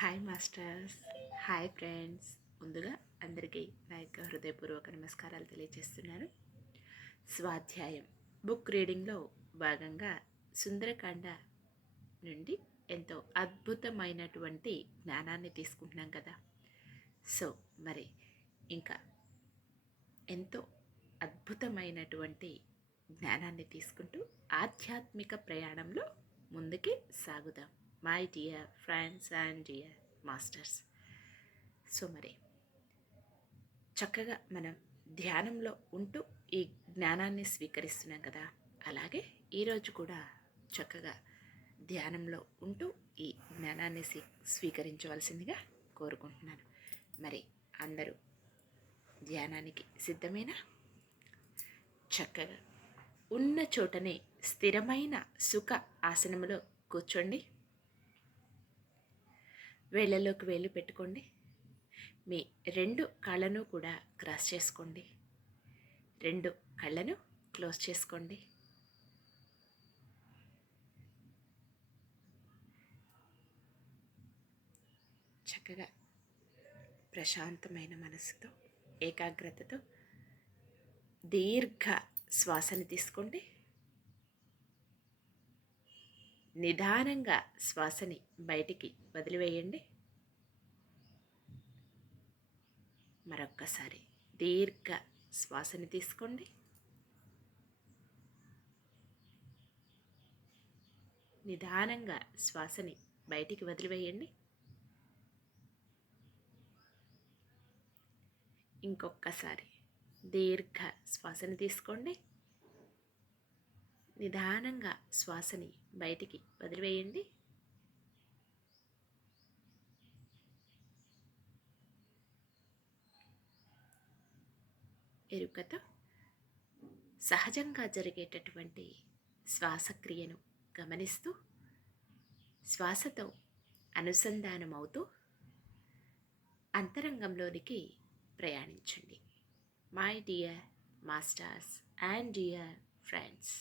Hi masters, hi friends. ముందుగా అందరికీ నా యొక్క హృదయపూర్వక నమస్కారాలు తెలియజేస్తున్నాను. స్వాధ్యాయం బుక్ రీడింగ్లో భాగంగా సుందరకాండ నుండి ఎంతో అద్భుతమైనటువంటి జ్ఞానాన్ని తీసుకుంటున్నాం కదా. సో మరి ఇంకా ఎంతో అద్భుతమైనటువంటి జ్ఞానాన్ని తీసుకుంటూ ఆధ్యాత్మిక ప్రయాణంలో ముందుకి సాగుదాం. My dear friends and dear masters. So మరి చక్కగా మనం ధ్యానంలో ఉంటూ ఈ జ్ఞానాన్ని స్వీకరిస్తున్నాం కదా. అలాగే ఈరోజు కూడా చక్కగా ధ్యానంలో ఉంటూ ఈ జ్ఞానాన్ని స్వీకరించవలసిందిగా కోరుకుంటున్నాను. మరి అందరూ ధ్యానానికి సిద్ధమేనా? చక్కగా ఉన్న చోటనే స్థిరమైన సుఖ ఆసనములో కూర్చోండి. వేళ్ళలోకి వేలు పెట్టుకోండి. మీ రెండు కళ్ళను కూడా క్రాస్ చేసుకోండి. రెండు కళ్ళను క్లోజ్ చేసుకోండి. చక్కగా ప్రశాంతమైన మనసుతో ఏకాగ్రతతో దీర్ఘ శ్వాసని తీసుకోండి. నిదానంగా శ్వాసని బయటికి వదిలివేయండి. మరొక్కసారి దీర్ఘ శ్వాసని తీసుకోండి. నిదానంగా శ్వాసని బయటికి వదిలివేయండి. ఇంకొకసారి దీర్ఘ శ్వాసని తీసుకోండి. నిదానంగా శ్వాసని బయటికి వదిలివేయండి. ఎరుకతో సహజంగా జరిగేటటువంటి శ్వాసక్రియను గమనిస్తూ శ్వాసతో అనుసంధానమవుతూ అంతరంగంలోనికి ప్రయాణించండి. My dear masters and dear friends.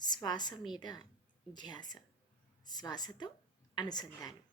శ్వాస మీద ధ్యాస, శ్వాసతో అనుసంధానం.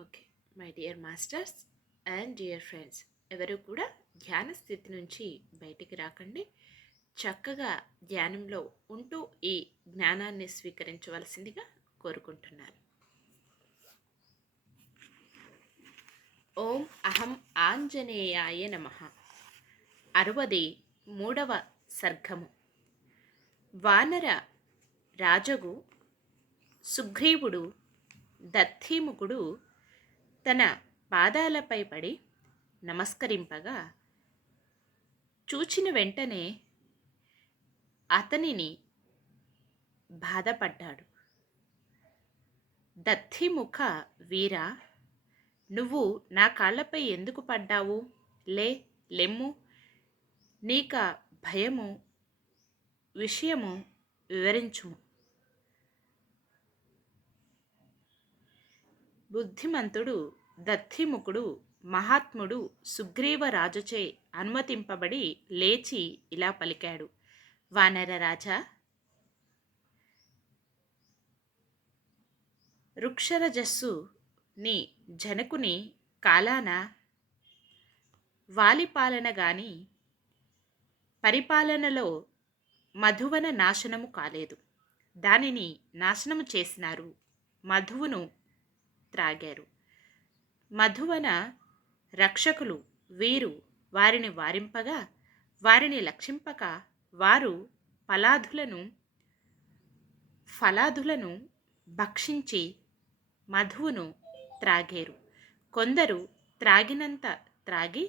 Okay, my dear masters and dear friends, ఎవరు కూడా ధ్యాన స్థితి నుంచి బయటికి రాకండి. చక్కగా ధ్యానంలో ఉంటూ ఈ జ్ఞానాన్ని స్వీకరించవలసిందిగా కోరుకుంటున్నాను. ఓం అహం ఆంజనేయాయ నమః. 63వ సర్గము. వానర రాజగు సుగ్రీవుడు దత్తీముఖుడు తన పాదాలపై పడి నమస్కరింపగా చూచిన వెంటనే అతనిని బాధపడ్డాడు. దత్తీముఖ వీరా, నువ్వు నా కాళ్ళపై ఎందుకు పడ్డావు? లెమ్ము, నీక భయము విషయము వివరించుము. బుద్ధిమంతుడు దత్తీముఖుడు మహాత్ముడు సుగ్రీవరాజుచే అనుమతింపబడి లేచి ఇలా పలికాడు. వానరరాజా, వృక్షరజస్సు నీ జనకుని కాలాన వాలిపాలన గాని పరిపాలనలో మధువన నాశనము కాలేదు. దానిని నాశనము చేసినారు, మధువును త్రాగారు. మధువన రక్షకులు వీరు వారిని వారింపగా, వారిని లక్షింపక వారు ఫలాదులను భక్షించి మధువును త్రాగేరు. కొందరు త్రాగినంత త్రాగి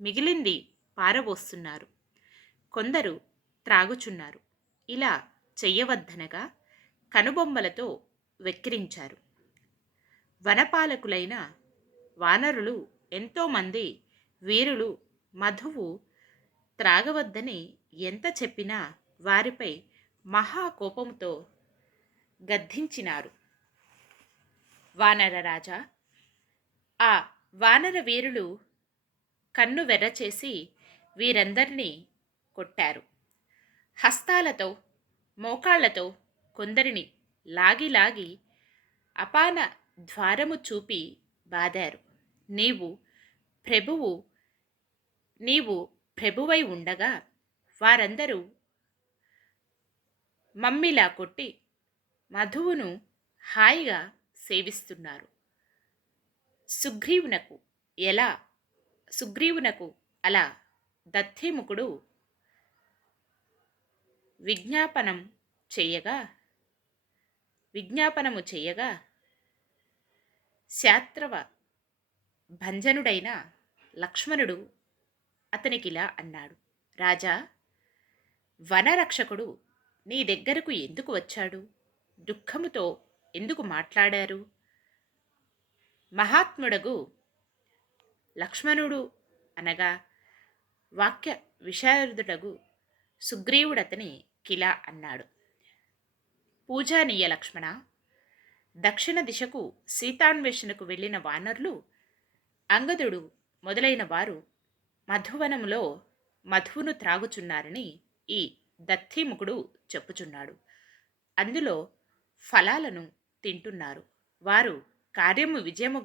మిగిలింది పారబోస్తున్నారు, కొందరు త్రాగుచున్నారు. ఇలా చెయ్యవద్దనగా కనుబొమ్మలతో వెక్కిరించారు. వనపాలకులైన వానరులు ఎంతోమంది వీరులు మధువు త్రాగవద్దని ఎంత చెప్పినా వారిపై మహాకోపంతో గద్దించినారు. వానరరాజా, ఆ వానర వీరులు కన్ను వెర్రచేసి వీరందరినీ కొట్టారు. హస్తాలతో మోకాళ్లతో కొందరిని లాగి అపాన ద్వారము చూపి బాదారు. నీవు ప్రభువై ఉండగా వారందరూ మమ్మిలా కొట్టి మధువును హాయిగా సేవిస్తున్నారు. సుగ్రీవునకు అలా దత్తీముఖుడు విజ్ఞాపనము చేయగా శాత్రవ భంజనుడైన లక్ష్మణుడు అతనికిలా అన్నాడు. రాజా, వనరక్షకుడు నీ దగ్గరకు ఎందుకు వచ్చాడు? దుఃఖముతో ఎందుకు మాట్లాడారు? మహాత్ముడగు లక్ష్మణుడు అనగా వాక్య విశారదుడగు సుగ్రీవుడతని కిలా అన్నాడు. పూజానీయ లక్ష్మణ, దక్షిణ దిశకు సీతాన్వేషణకు వెళ్ళిన వానరులు అంగదుడు మొదలైన వారు మధువనములో మధువును త్రాగుచున్నారని ఈ దత్తీముఖుడు చెప్పుచున్నాడు. అందులో ఫలాలను తింటున్నారు. వారు కార్యము విజయము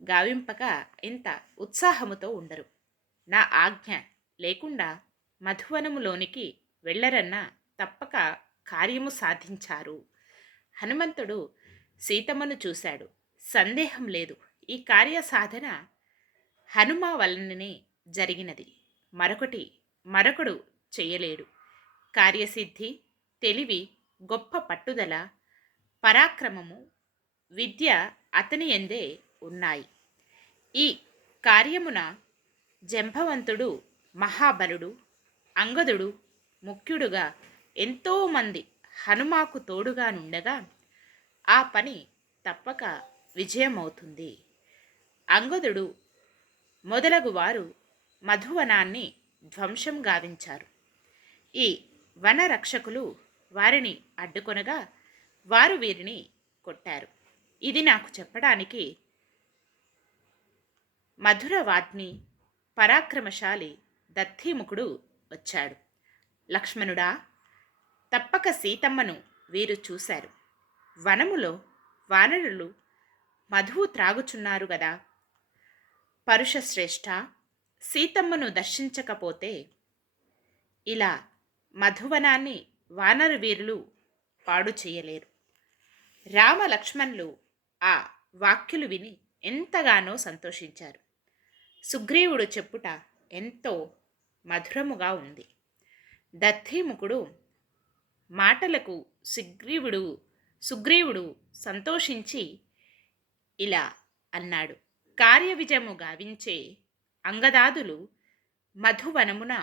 గావింపక ఇంత ఉత్సాహముతో ఉండరు. నా ఆజ్ఞ లేకుండా మధువనములోనికి వెళ్ళరన్నా తప్పక కార్యము సాధించారు. హనుమంతుడు సీతమ్మను చూశాడు. సందేహం లేదు, ఈ కార్య సాధన హనుమ వలననే జరిగినది. మరొకడు చెయ్యలేడు. కార్యసిద్ధి, తెలివి, గొప్ప పట్టుదల, పరాక్రమము, విద్య అతని యందే ఉన్నాయి. ఈ కార్యమున జంభవంతుడు మహాబలుడు, అంగదుడు ముఖ్యుడుగా ఎంతోమంది హనుమాకు తోడుగా నుండగా ఆ పని తప్పక విజయమవుతుంది. అంగదుడు మొదలగు వారు మధువనాన్ని ధ్వంసం గావించారు. ఈ వనరక్షకులు వారిని అడ్డుకొనగా వారు వీరిని కొట్టారు. ఇది నాకు చెప్పడానికి మధురవాగ్ని పరాక్రమశాలి దత్తీముఖుడు వచ్చాడు. లక్ష్మణుడా, తప్పక సీతమ్మను వీరు చూశారు. వనములో వానరులు మధువు త్రాగుచున్నారు గదా. పరుషశ్రేష్ఠ, సీతమ్మను దర్శించకపోతే ఇలా మధువనాన్ని వానర వీరులు పాడు చేయలేరు. రామ లక్ష్మణులు ఆ వాక్యులు విని ఎంతగానో సంతోషించారు. సుగ్రీవుడు చెప్పుట ఎంతో మధురముగా ఉంది. దత్తీముఖుడు మాటలకు సుగ్రీవుడు సంతోషించి ఇలా అన్నాడు. కార్యవిజయము గావించే అంగదాదులు మధువనమున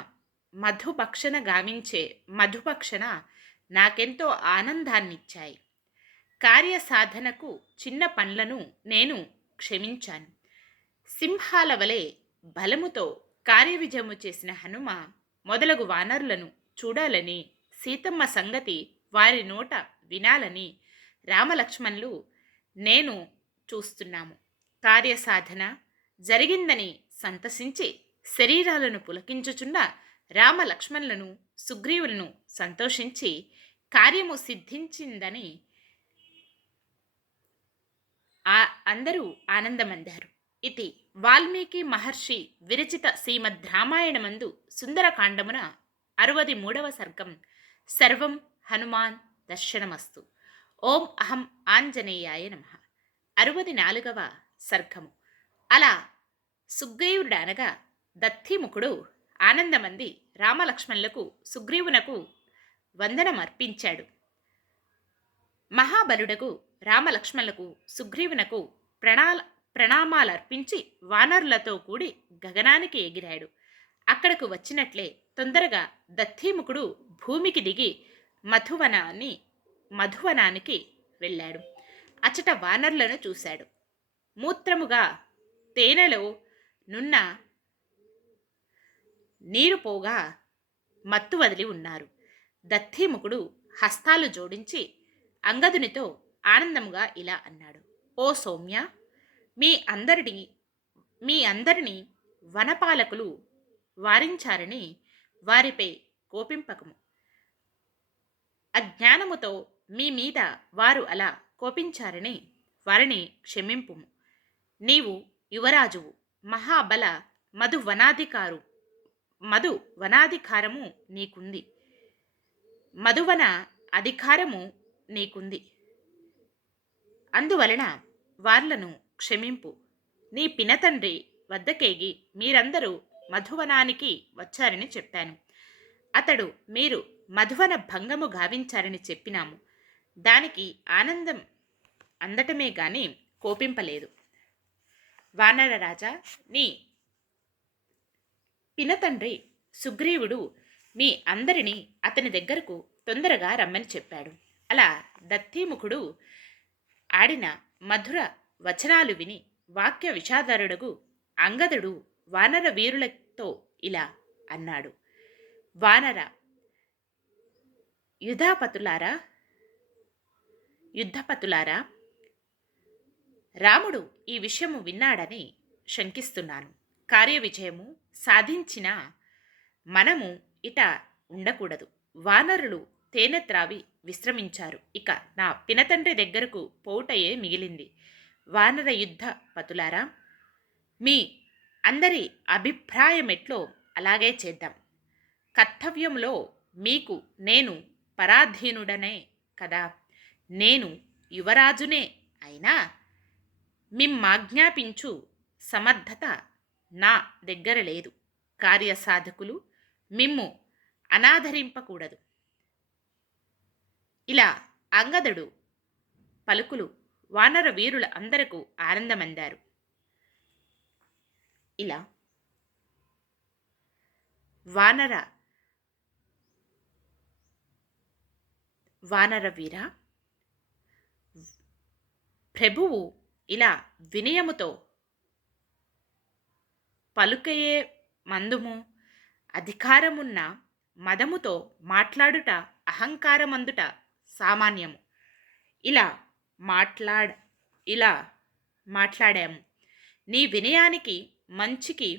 మధుభక్షణ నాకెంతో ఆనందాన్నిచ్చాయి. కార్యసాధనకు చిన్న పనులను నేను క్షమించాను. సింహాల వలె బలముతో కార్యవిజయము చేసిన హనుమ మొదలగు వానరులను చూడాలని, సీతమ్మ సంగతి వారి నోట వినాలని రామలక్ష్మణులు నేను చూస్తున్నాము. కార్యసాధన జరిగిందని సంతసించి శరీరాలను పులకించుచున్న రామలక్ష్మణులను సుగ్రీవులను సంతోషించి కార్యము సిద్ధించిందని అందరూ ఆనందమందారు. ఇది వాల్మీకి మహర్షి విరచిత శ్రీమద్ రామాయణమందు సుందరకాండమున 63వ సర్గం. సర్వం హనుమాన్ దర్శనమస్తు. ఓం అహం ఆంజనేయాయ నమః. 64వ సర్గము. అలా సుగ్రీవుడు అనగా దత్తీముఖుడు ఆనందమంది రామలక్ష్మణులకు సుగ్రీవునకు వందనమర్పించాడు. మహాబలుడకు రామలక్ష్మణులకు సుగ్రీవునకు ప్రణామాలర్పించి వానరులతో కూడి గగనానికి ఎగిరాడు. అక్కడకు వచ్చినట్లే తొందరగా దత్తీముఖుడు భూమికి దిగి మధువనానికి వెళ్ళాడు. అచట వానరులను చూశాడు. మూత్రముగా తేనెలో నున్న నీరు పోగా మత్తు వదిలి ఉన్నారు. దత్తీముఖుడు హస్తాలు జోడించి అంగదునితో ఆనందముగా ఇలా అన్నాడు. ఓ సౌమ్య, మీ అందరినీ వనపాలకులు వారించారని వారిపై కోపింపకము. అజ్ఞానముతో మీ మీద వారు అలా కోపించారని వారిని క్షమింపుము. నీవు యువరాజువు, మహాబల మధువనాధికారము నీకుంది. మధువన అధికారము నీకుంది. అందువలన వార్లను క్షమింపు. నీ పినతండ్రి వద్దకేగి మీరందరూ మధువనానికి వచ్చారని చెప్పాను. అతడు మీరు మధువన భంగము గావించారని చెప్పినాము. దానికి ఆనందం అందటమే గాని కోపింపలేదు. వానరరాజా, నీ పినతండ్రి సుగ్రీవుడు మీ అందరినీ అతని దగ్గరకు తొందరగా రమ్మని చెప్పాడు. అలా దత్తీముఖుడు ఆడిన మధుర వచనాలు విని వాక్య విషాదరుడగు అంగదుడు వానర వీరులతో ఇలా అన్నాడు. వానర యుద్ధపతులారా, రాముడు ఈ విషయము విన్నాడని శంకిస్తున్నాను. కార్యవిజయము సాధించిన మనము ఇట ఉండకూడదు. వానరులు తేనె త్రావి విశ్రమించారు. ఇక నా పినతండ్రి దగ్గరకు పోవుటయే మిగిలింది. వానర యుద్ధ పతులారా, మీ అందరి అభిప్రాయమెట్లో అలాగే చేద్దాం. కర్తవ్యంలో మీకు నేను పరాధీనుడనే కదా. నేను యువరాజునే అయినా మిమ్మాజ్ఞాపించు సమర్థత నా దగ్గర లేదు. కార్యసాధకులు మిమ్ము అనాదరింపకూడదు. ఇలా అంగదుడు పలుకులు వానర వీరుల అందరకు ఆనందమందారు. ఇలా వానర వీర, ప్రభువు ఇలా వినయముతో పలుకయే మందుము, అధికారమున్న మదముతో మాట్లాడుట అహంకారమందుట సామాన్యము. ఇలా మాట్లాడాము. నీ వినయానికి మంచికి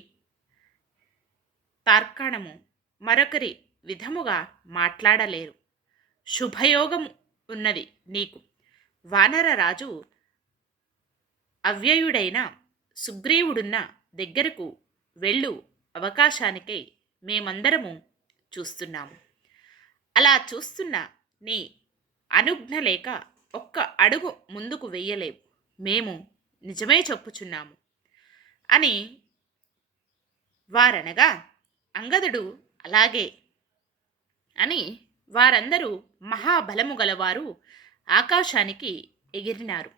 తార్కాణము మరొకరి విధముగా మాట్లాడలేరు. శుభయోగము ఉన్నది నీకు. వానర రాజు అవ్యయుడైన సుగ్రీవుడున్న దగ్గరకు వెళ్ళు అవకాశానికై మేమందరము చూస్తున్నాము. అలా చూస్తున్న నీ అనుజ్ఞ లేక ఒక్క అడుగు ముందుకు వెయ్యలేవు. మేము నిజమే చెప్పుచున్నాము అని వారనగా, అంగదుడు అలాగే అని వారందరూ మహాబలము గలవారు ఆకాశానికి ఎగిరినారు.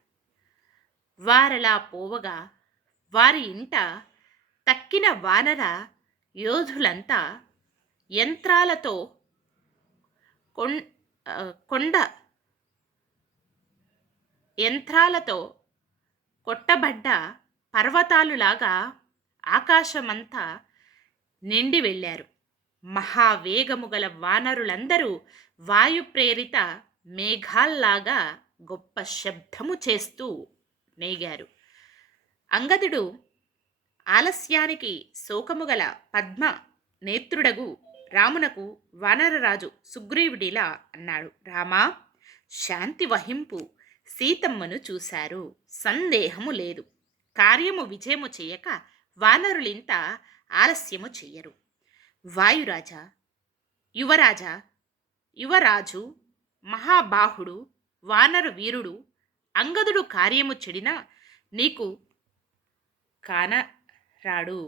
వారలా పోవగా వారి ఇంట తక్కిన వానర యోధులంతా యంత్రాలతో కొండ యంత్రాలతో కొట్టబడ్డ పర్వతాలులాగా ఆకాశమంతా నిండి వెళ్ళారు. మహావేగము గల వానరులందరూ వాయుప్రేరిత మేఘాల్లాగా గొప్ప శబ్దము చేస్తూ నేగారు. అంగదుడు ఆలస్యానికి శోకముగల పద్మ నేత్రుడగు రామునకు వానరరాజు సుగ్రీవుడిలా అన్నాడు. రామా, శాంతి వహింపు. సీతమ్మను చూశారు, సందేహము లేదు. కార్యము విజయము చేయక వానరులింత ఆలస్యము చెయ్యరు. వాయురాజా, యువరాజా, యువరాజు, మహాబాహుడు, వానర వీరుడు అంగదుడు కార్యము చెడినా నీకు కానరాడు.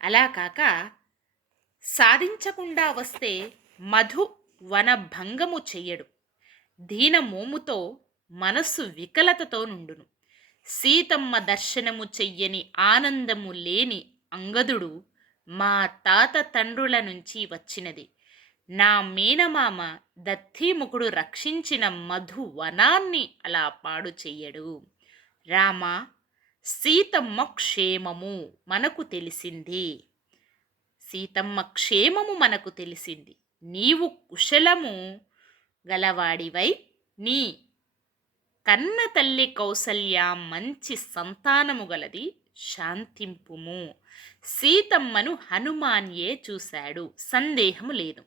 అలా కాక సాధించకుండా వస్తే మధు వనభంగము చెయ్యడు. దీనమోముతో మనస్సు వికలతతో నుండును. సీతమ్మ దర్శనము చెయ్యని ఆనందము లేని అంగదుడు మా తాత తండ్రుల నుంచి వచ్చినది. నా మేనమామ దత్తీముఖుడు రక్షించిన మధు వనాన్ని అలా పాడు చెయ్యడు. రామ, సీతమ్మ క్షేమము మనకు తెలిసింది. సీతమ్మ క్షేమము మనకు తెలిసింది. నీవు కుశలము గలవాడివై నీ కన్న తల్లి కౌసల్య మంచి సంతానము గలది. శాంతింపుము. సీతమ్మను హనుమాన్యే చూశాడు, సందేహము లేదు.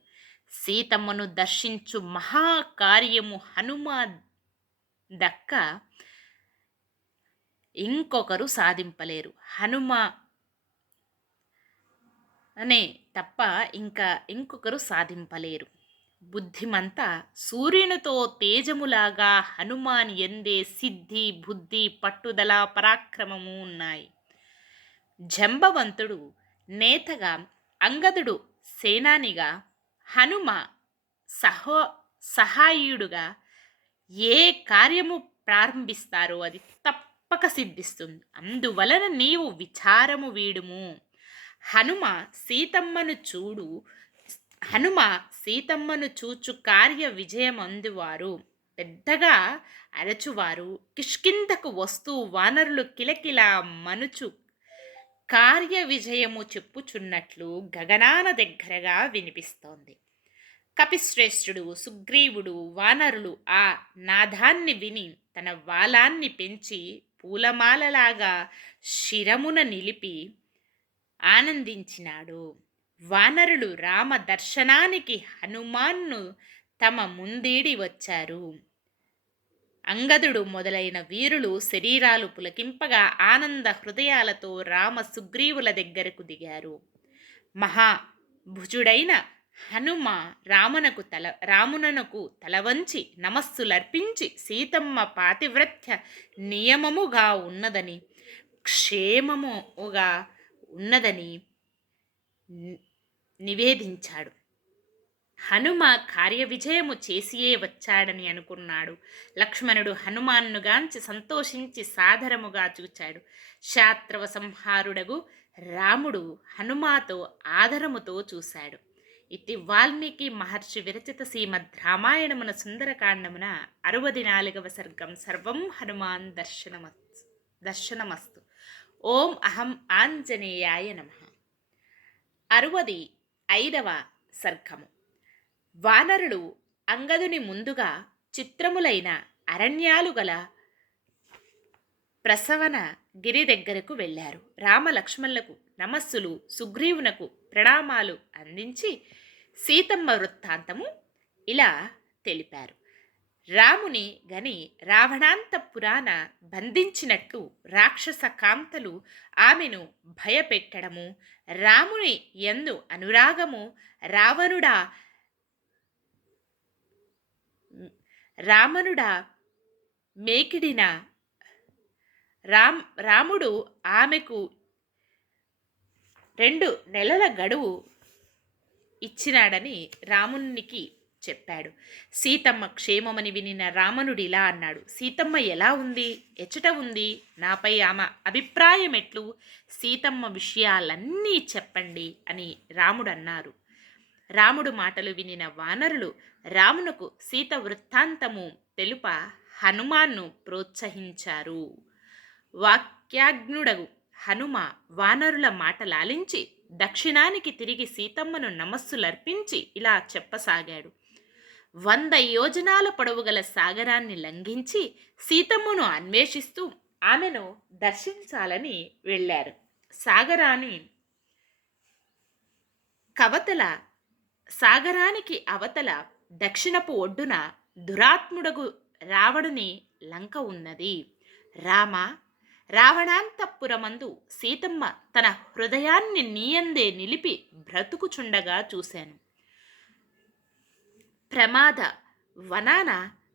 సీతమ్మను దర్శించు మహాకార్యము హనుమా దక్క ఇంకొకరు సాధింపలేరు. హనుమ అనే తప్ప ఇంకొకరు సాధింపలేరు. బుద్ధిమంత సూర్యునితో తేజములాగా హనుమాన్ ఎందే సిద్ధి, బుద్ధి, పట్టుదల, పరాక్రమము ఉన్నాయి. జంబవంతుడు నేతగా, అంగదుడు సేనానిగా, హనుమ సహాయుడుగా ఏ కార్యము ప్రారంభిస్తారో అది తప్పక సిద్ధిస్తుంది. అందువలన నీవు విచారము వీడుము. హనుమ సీతమ్మను చూచు కార్య విజయమందువారు, పెద్దగా అరచువారు కిష్కింధకు వస్తూ వానరులు కిలకిలా మనుచు కార్య విజయము చెప్పుచున్నట్లు గగనాన దగ్గరగా వినిపిస్తోంది. కపిశ్రేష్ఠుడు, సుగ్రీవుడు, వానరులు ఆ నాదాన్ని విని తన వాలాన్ని పెంచి పూలమాలలాగా శిరమున నిలిపి ఆనందించినాడు. వానరులు రామ దర్శనానికి హనుమాన్ను తమ ముందీడి వచ్చారు. అంగదుడు మొదలైన వీరులు శరీరాలు పులకింపగా ఆనంద హృదయాలతో రామ సుగ్రీవుల దగ్గరకు దిగారు. మహాభుజుడైన హనుమ రామునకు తలవంచి నమస్సులర్పించి సీతమ్మ పాతివ్రత్య నియమముగా ఉన్నదని, క్షేమముగా ఉన్నదని నివేదించాడు. హనుమ కార్య విజయము చేసియే వచ్చాడని అనుకున్నాడు. లక్ష్మణుడు హనుమాన్నుగాంచి సంతోషించి సాదరముగా చూచాడు. శాత్రవ సంహారుడగు రాముడు హనుమాతో ఆదరముతో చూశాడు. ఇతి వాల్మీకి మహర్షి విరచిత శ్రీమద్ రామాయణమున సుందరకాండమున 64వ సర్గం. సర్వం హనుమాన్ దర్శనమస్తు. ఓం అహం ఆంజనేయాయ నమః. 65వ సర్గము. వానరులు అంగదుని ముందుగా చిత్రములైన అరణ్యాలు గల ప్రసవన గిరి దగ్గరకు వెళ్ళారు. రామ లక్ష్మణులకు నమస్సులు, సుగ్రీవునకు ప్రణామాలు అందించి సీతమ్మ వృత్తాంతము ఇలా తెలిపారు. రాముని గని రావణాంతపురాన బంధించినట్లు రాక్షస కాంతలు ఆమెను భయపెట్టడము, రాముని యందు అనురాగము రావణుడా రామనుడా మేకిడిన రాముడు ఆమెకు 2 నెలల గడువు ఇచ్చినాడని రామునికి చెప్పాడు. సీతమ్మ క్షేమమని వినిన రావణుడు ఇలా అన్నాడు: సీతమ్మ ఎలా ఉంది, ఎచ్చట ఉంది, నాపై ఆమె అభిప్రాయం ఎట్లు, సీతమ్మ విషయాలన్నీ చెప్పండి అని రాముడు అన్నారు. రాముడు మాటలు వినిన వానరులు రామునకు సీత వృత్తాంతము తెలుప హనుమాన్ను ప్రోత్సహించారు. వాక్యాజ్ఞుడగు హనుమ వానరుల మాటలాలించి దక్షిణానికి తిరిగి సీతమ్మను నమస్సులర్పించి ఇలా చెప్పసాగాడు: 100 యోజనాల పొడవుగల సాగరాన్ని లంఘించి సీతమ్మను అన్వేషిస్తూ ఆమెను దర్శించాలని వెళ్ళారు. సాగరానికి అవతల దక్షిణపు ఒడ్డున దురాత్ముడగు రావణుని లంక ఉన్నది. రావణాంతఃపురమందు సీతమ్మ తన హృదయాన్ని నీయందే నిలిపి బ్రతుకుచుండగా చూశాను. ప్రమాద వనాన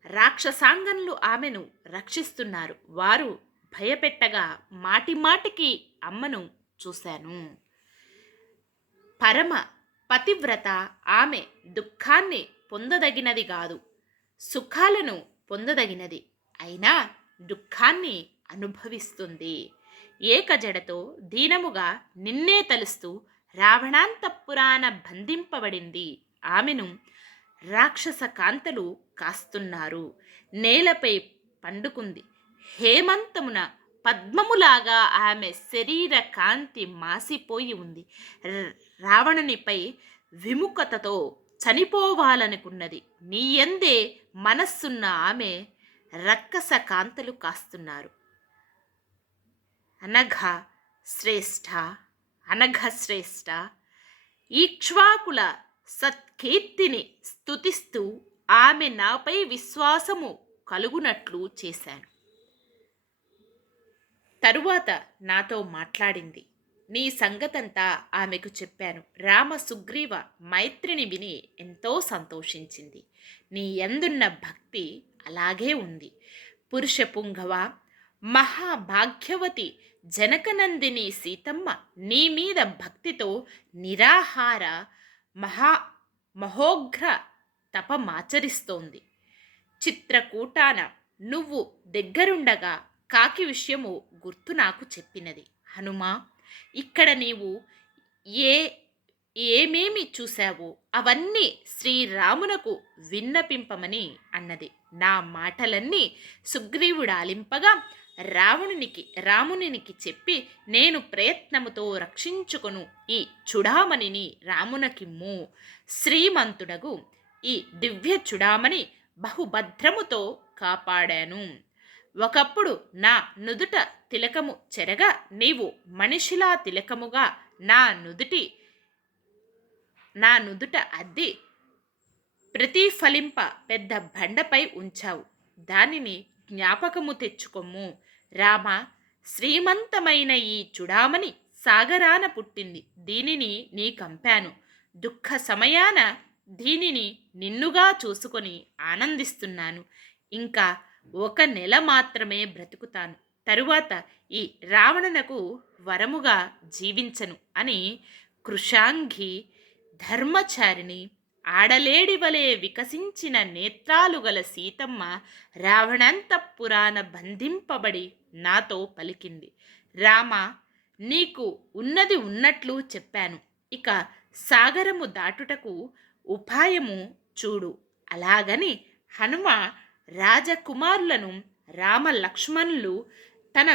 రాక్షసాంగన్లు ఆమెను రక్షిస్తున్నారు. వారు భయపెట్టగా మాటిమాటికి అమ్మను చూశాను. పరమ పతివ్రత ఆమె దుఃఖాన్ని పొందదగినది కాదు, సుఖాలను పొందదగినది, అయినా దుఃఖాన్ని అనుభవిస్తుంది. ఏకజడతో దీనముగా నిన్నే తలుస్తూ రావణాంతఃపురాన బంధింపబడింది. ఆమెను రాక్షస కాంతలు కాస్తున్నారు. నేలపై పండుకుంది. హేమంతమున పద్మములాగా ఆమె శరీర కాంతి మాసిపోయి ఉంది. రావణునిపై విముఖతతో చనిపోవాలనుకున్నది. నీయందే మనస్సున్న ఆమె రక్కస కాంతలు కాస్తున్నారు. అనఘ శ్రేష్ఠ ఈక్ష్వాకుల సత్కీర్తిని స్తుతిస్తూ ఆమె నాపై విశ్వాసము కలుగునట్లు చేశాను. తరువాత నాతో మాట్లాడింది. నీ సంగతంతా ఆమెకు చెప్పాను. రామ సుగ్రీవ మైత్రిని విని ఎంతో సంతోషించింది. నీ యందున్న భక్తి అలాగే ఉంది. పురుష పుంగవ, మహాభాగ్యవతి జనకనందిని సీతమ్మ నీ మీద భక్తితో నిరాహార మహోగ్ర తపమాచరిస్తోంది. చిత్రకూటాన నువ్వు దగ్గరుండగా కాకి విషయము గుర్తు నాకు చెప్పినది. హనుమా, ఇక్కడ నీవు ఏమేమి చూశావో అవన్నీ శ్రీరామునకు విన్నపింపమని అన్నది. నా మాటలన్నీ సుగ్రీవుడు ఆలింపగా రామునికి చెప్పి నేను ప్రయత్నముతో రక్షించుకొను ఈ చుడామణిని రామునకిమ్ము. శ్రీమంతుడగు ఈ దివ్య చుడామణి బహుభద్రముతో కాపాడాను. ఒకప్పుడు నా నుదుట తిలకము చెరగా నీవు మనిషిలా తిలకముగా నా నుదుట అద్ది ప్రతిఫలింప పెద్ద బండపై ఉంచావు. దానిని జ్ఞాపకము తెచ్చుకొమ్ము. రామ, శ్రీమంతమైన ఈ చుడామణి సాగరాన పుట్టింది. దీనిని నీకంపాను. దుఃఖ సమయాన దీనిని నిన్నుగా చూసుకొని ఆనందిస్తున్నాను. ఇంకా 1 నెల మాత్రమే బ్రతుకుతాను. తరువాత ఈ రావణునకు వరముగా జీవించను అని కృషాంగి ధర్మచారిణి ఆడలేడి వలె వికసించిన నేత్రాలు గల సీతమ్మ రావణాంతఃపురాన బంధింపబడి నాతో పలికింది. రామ, నీకు ఉన్నది ఉన్నట్లు చెప్పాను. ఇక సాగరము దాటుటకు ఉపాయము చూడు. అలాగని హనుమ రాజకుమారులను రామ లక్ష్మణులు తన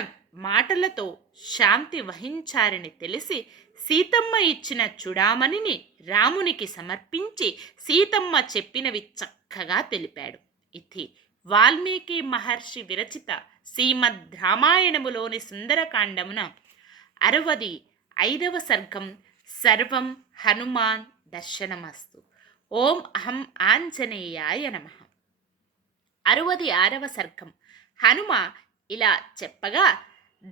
మాటలతో శాంతి వహించారని తెలిసి సీతమ్మ ఇచ్చిన చుడామణిని రామునికి సమర్పించి సీతమ్మ చెప్పినవి చక్కగా తెలిపాడు. ఇది వాల్మీకి మహర్షి విరచిత శ్రీమద్ రామాయణములోని సుందరకాండమున 65వ సర్గం. సర్వం హనుమాన్ దర్శనమస్తు. ఓం అహం ఆంజనేయాయ నమః. 66వ సర్గం. హనుమ ఇలా చెప్పగా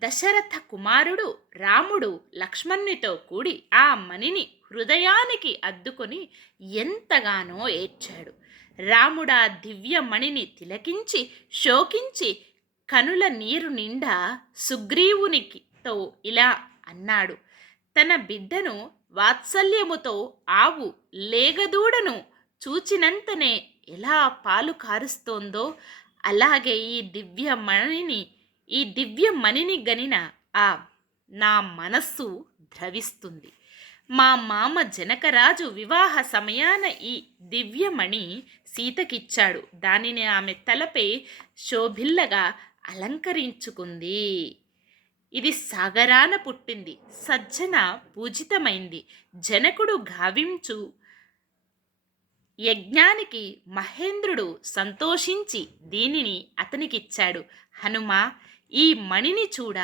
దశరథ కుమారుడు రాముడు లక్ష్మణునితో కూడి ఆ మణిని హృదయానికి అద్దుకొని ఎంతగానో ఏడ్చాడు. రాముడా దివ్య మణిని తిలకించి శోకించి కనుల నీరు నిండా సుగ్రీవునికితో ఇలా అన్నాడు. తన బిడ్డను వాత్సల్యముతో ఆవు లేగదూడను చూచినంతనే ఎలా పాలు కారుస్తోందో అలాగే ఈ దివ్య మణిని గనిన ఆ నా మనస్సు ద్రవిస్తుంది. మా మామ జనకరాజు వివాహ సమయాన ఈ దివ్యమణి సీతకిచ్చాడు. దానిని ఆమె తలపై శోభిల్లగా అలంకరించుకుంది. ఇది సాగరాన పుట్టింది, సజ్జన పూజితమైంది. జనకుడు గావించు యజ్ఞానికి మహేంద్రుడు సంతోషించి దీనిని అతనికిచ్చాడు. హనుమ, ఈ మణిని చూడ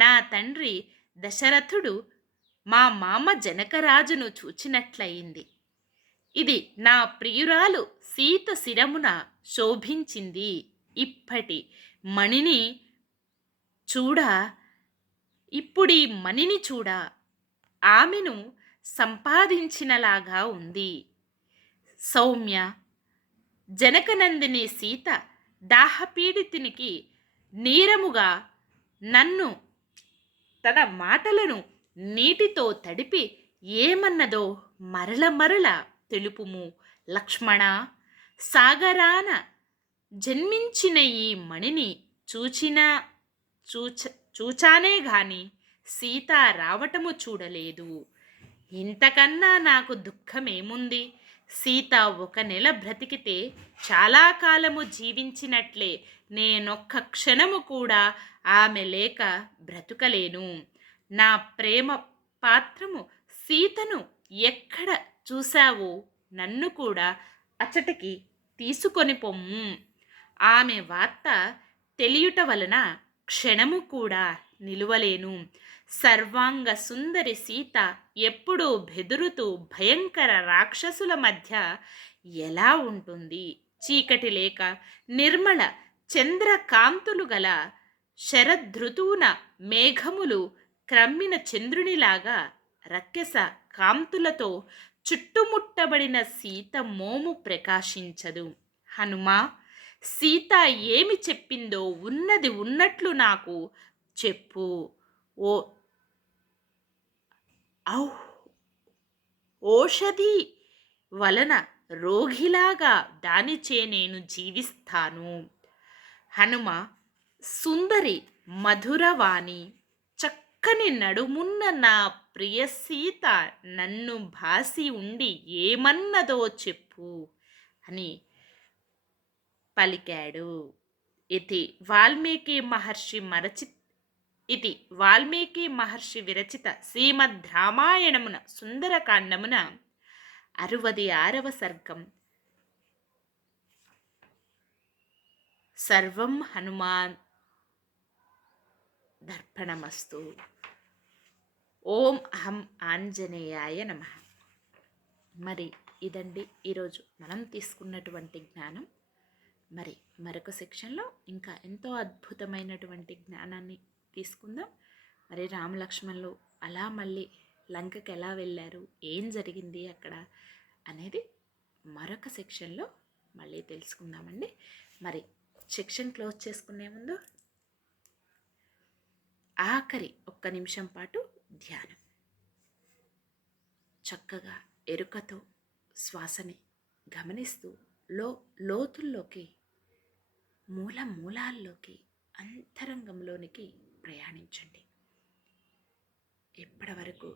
నా తండ్రి దశరథుడు మా మామ జనకరాజును చూచినట్లయింది. ఇది నా ప్రియురాలు సీత శిరమున శోభించింది. ఇప్పటి మణిని చూడ ఇప్పుడీ మణిని చూడ ఆమెను సంపాదించినలాగా ఉంది. సౌమ్య, జనకనందిని సీత దాహపీడితునికి నీరముగా నన్ను తన మాటలను నీటితో తడిపి ఏమన్నదో మరల తెలుపుము. లక్ష్మణ, సాగరాన జన్మించిన ఈ మణిని చూచానే గాని సీత రావటము చూడలేదు. ఇంతకన్నా నాకు దుఃఖమేముంది? సీత 1 నెల బ్రతికితే చాలా కాలము జీవించినట్లే. నేనొక్క క్షణము కూడా ఆమె లేక బ్రతుకలేను. నా ప్రేమ పాత్రము సీతను ఎక్కడ చూశావో నన్ను కూడా అచ్చటికి తీసుకొని పొమ్ము. ఆమె వార్త తెలియుట వలన క్షణము కూడా నిలువలేను. సర్వాంగ సుందరి సీత ఎప్పుడూ బెదురుతూ భయంకర రాక్షసుల మధ్య ఎలా ఉంటుంది? చీకటి లేక నిర్మల చంద్రకాంతులు గల శరదృతువున మేఘములు క్రమ్మిన చంద్రునిలాగా రక్కెస కాంతులతో చుట్టుముట్టబడిన సీత మోము ప్రకాశించదు. హనుమా, సీత ఏమి చెప్పిందో ఉన్నది ఉన్నట్లు నాకు చెప్పు. ఔషధి వలన రోగిలాగా దానిచే నేను జీవిస్తాను. హనుమ, సుందరి మధురవాణి చక్కని నడుమున్న నా ప్రియ సీత నన్ను భాసి ఉండి ఏమన్నదో చెప్పు అని పలికాడు. ఇది వాల్మీకి మహర్షి విరచిత శ్రీమద్ రామాయణమున సుందరకాండమున 66వ సర్గం. సర్వం హనుమాన్ దర్పణమస్తు. ఓం అహం ఆంజనేయాయ నమః. మరి ఇదండి ఈరోజు మనం తీసుకున్నటువంటి జ్ఞానం. మరి మరొక సెక్షన్లో ఇంకా ఎంతో అద్భుతమైనటువంటి జ్ఞానాన్ని తీసుకుందాం. మరి రామలక్ష్మణులు అలా మళ్ళీ లంకకి ఎలా వెళ్ళారు, ఏం జరిగింది అక్కడ అనేది మరొక సెక్షన్లో మళ్ళీ తెలుసుకుందామండి. మరి సెక్షన్ క్లోజ్ చేసుకునే ముందు ఆఖరి 1 నిమిషం పాటు ధ్యానం. చక్కగా ఎరుకతో శ్వాసని గమనిస్తూ లోతుల్లోకి మూలాల్లోకి అంతరంగంలోనికి ప్రయాణించండి. ఇప్పటి వరకు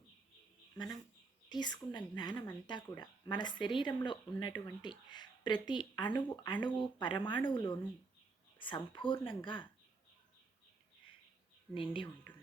మనం తీసుకున్న జ్ఞానం అంతా కూడా మన శరీరంలో ఉన్నటువంటి ప్రతి అణువు పరమాణువులోనూ సంపూర్ణంగా నిండి ఉంటుంది.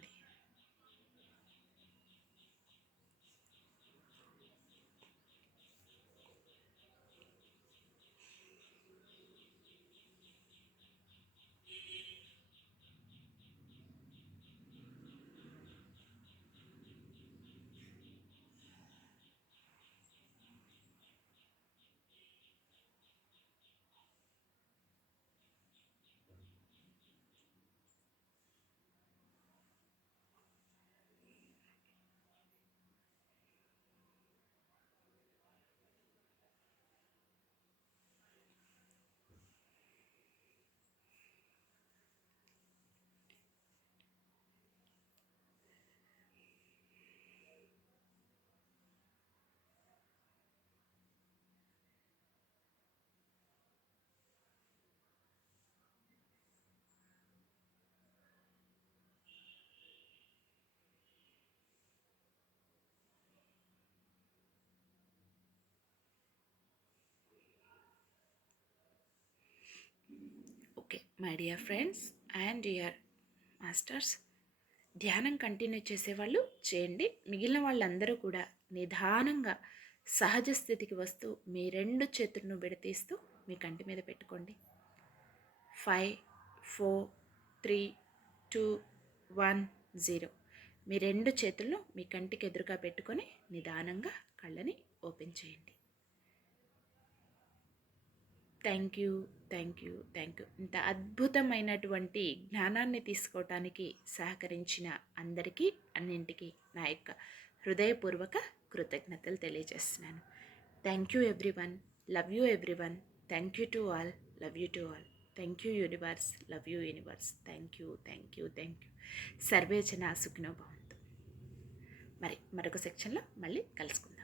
Okay my dear friends and dear masters, ధ్యానం కంటిన్యూ చేసేవాళ్ళు చేయండి. మిగిలిన వాళ్ళందరూ కూడా నిదానంగా సహజ స్థితికి వస్తూ మీ 2 చేతులను విడతీస్తూ మీ కంటి మీద పెట్టుకోండి. 5, 4, 3, 2, 1, 0. మీ 2 చేతులను మీ కంటికి ఎదురుగా పెట్టుకొని నిదానంగా కళ్ళని ఓపెన్ చేయండి. Thank you, thank you, thank you. ఇంత అద్భుతమైనటువంటి జ్ఞానాన్ని తీసుకోవటానికి సహకరించిన అందరికీ, అన్నింటికీ నా యొక్క హృదయపూర్వక కృతజ్ఞతలు తెలియజేస్తున్నాను. Thank you everyone, love you everyone, thank you to all, love you to all. Thank you universe, love you universe, thank you, thank you, thank you. Survey జన సుఖినో భవంతు. మరొక సెక్షన్లో మళ్ళీ కలుసుకుందాం.